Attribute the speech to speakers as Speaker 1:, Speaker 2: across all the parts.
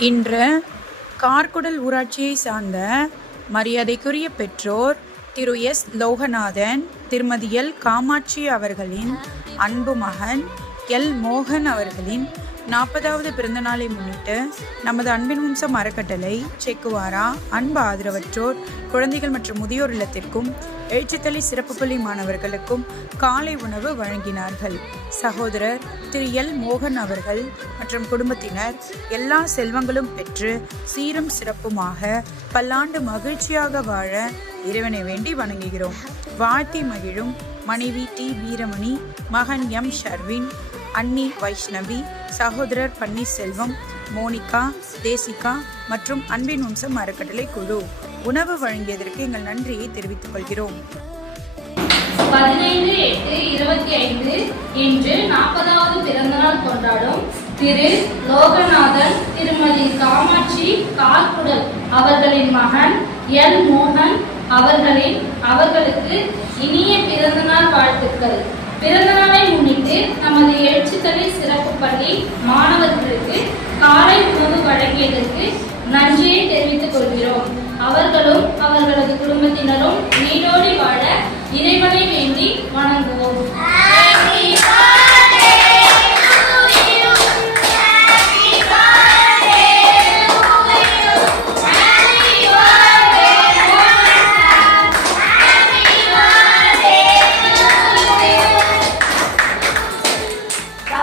Speaker 1: இன்று கார்குடல் ஊராட்சியை சார்ந்த மரியாதைக்குரிய பெற்றோர் திரு எஸ் லோகநாதன் திருமதி எல் காமாட்சி அவர்களின் அன்பு மகன் எல். மோகன் அவர்களின் நாற்பதாவது பிறந்தநாளை முன்னிட்டு நமது அன்பின் வம்சம் அறக்கட்டளை செக்குவாரா அன்பு ஆதரவற்றோர் குழந்தைகள் மற்றும் முதியோர் இல்லத்திற்கும் எழுச்சித்தளி சிறப்பு பள்ளி மாணவர்களுக்கும் காலை உணவு வழங்கினார்கள். சகோதரர் திரு. எல். மோகன் அவர்கள் மற்றும் குடும்பத்தினர் எல்லா செல்வங்களும் பெற்று சீரும் சிறப்புமாக பல்லாண்டு மகிழ்ச்சியாக வாழ இறைவனை வேண்டி வணங்குகிறோம். வாழ்த்தி மகிழும் மனைவி டி. வீரமணி மகன் எம். ஷர்வின் அன்னி வைஷ்ணவி சகோதரர் பன்னீர்செல்வம் மோனிகா தேசிகா மற்றும் அன்பின் வம்சம் அறக்கட்டளை குழு. உணவு வழங்கியதற்கு எங்கள் நன்றியை தெரிவித்துக் கொள்கிறோம்.
Speaker 2: பதினைந்து எட்டு இருபத்தி ஐந்து இன்று நாற்பதாவது பிறந்தநாள் கொண்டாடும் திரு லோகநாதன் திருமதி காமாட்சி கார்குடல் அவர்களின் மகன் எல் மோகன் அவர்களின் அவர்களுக்கு இனிய பிறந்தநாள் வாழ்த்துக்கள். பிறந்த முன்னிட்டு நமது எழுச்சித்தமிழ் சிறப்பு பள்ளி மாணவர்களுக்கு காலை உணவு வழங்கியதற்கு நன்றியை தெரிவித்துக் கொள்கிறோம். அவர்களும் அவர்களது குடும்பத்தினரும் நீடோடி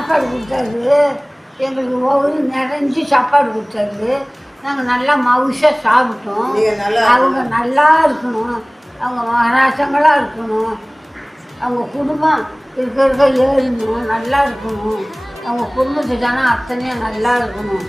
Speaker 3: சாப்பாடு கொடுத்தாரு. எங்களுக்கு ஒவ்வொரு நிறைஞ்சு சாப்பாடு கொடுத்தாரு. நாங்கள் நல்லா மவுசாக சாப்பிட்டோம். அவங்க நல்லா இருக்கணும். அவங்க மகாராசங்களாக இருக்கணும். அவங்க குடும்பம் இருக்க இருக்க ஏறணும் நல்லா இருக்கணும். அவங்க குடும்பத்து ஜனம் அத்தனையும் நல்லா இருக்கணும்.